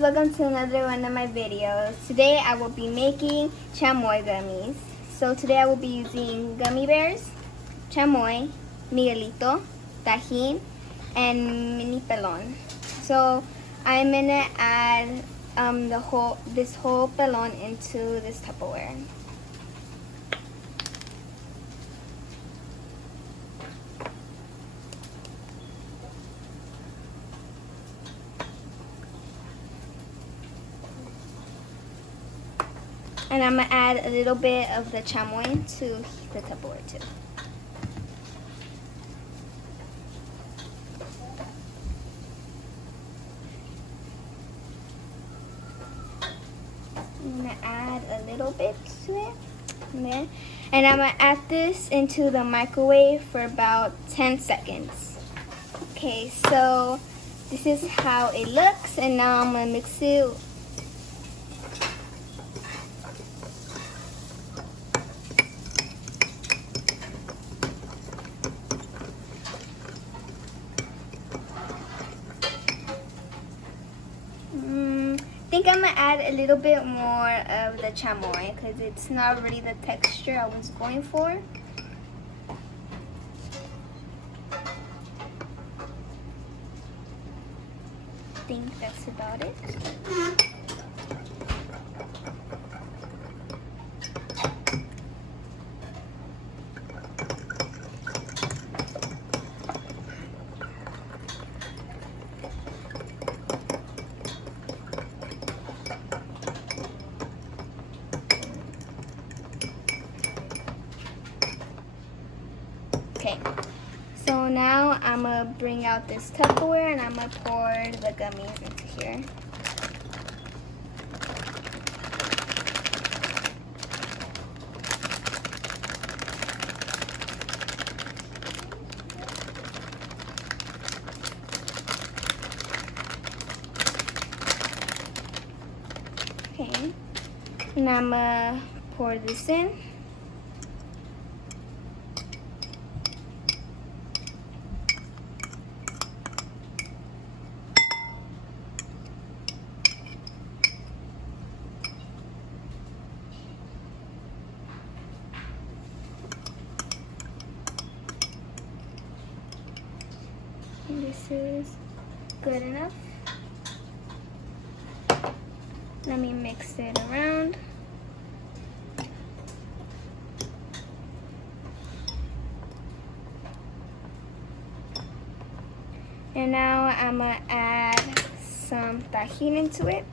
welcome to another one of my videos. Today I will be making chamoy gummies. So today I will be using gummy bears, chamoy, miguelito, tajín, and mini pelon. So I'm gonna add this whole pelon into this Tupperware. And I'm gonna add a little bit of the chamoy to the Tupperware too. I'm gonna add a little bit to it. There. And I'm gonna add this into the microwave for about 10 seconds. Okay, so this is how it looks, and now I'm gonna mix it. I think I'm gonna add a little bit more of the chamoy because it's not really the texture I was going for. I think that's about it. Okay, so now I'm gonna bring out this Tupperware and I'm gonna pour the gummies into here. Okay, and I'm gonna pour this in. This is good enough. Let me mix it around. And now I'm gonna add some tajín into it.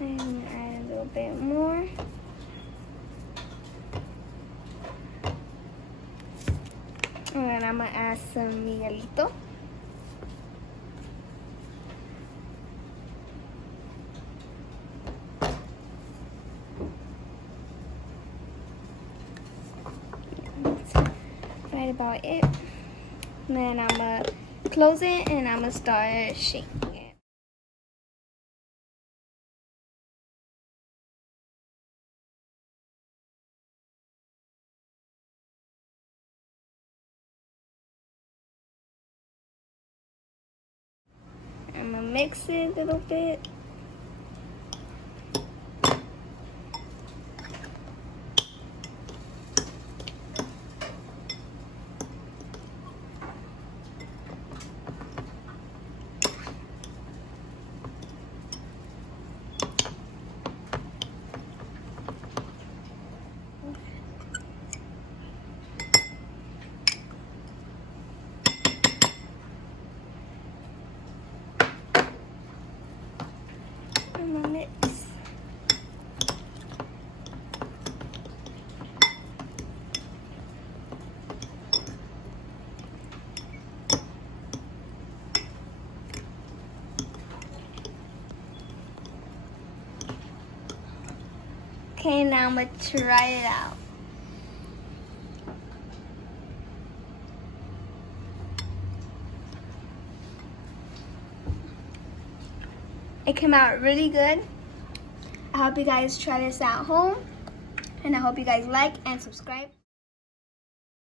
And add a little bit more. And then I'm gonna add some miguelito. That's right about it. And then I'm gonna close it and I'm gonna start shaking it. I'm gonna mix it a little bit. I'm gonna mix. Okay, now I'm gonna try it out. It came out really good. I hope you guys try this at home, and I hope you guys like and subscribe.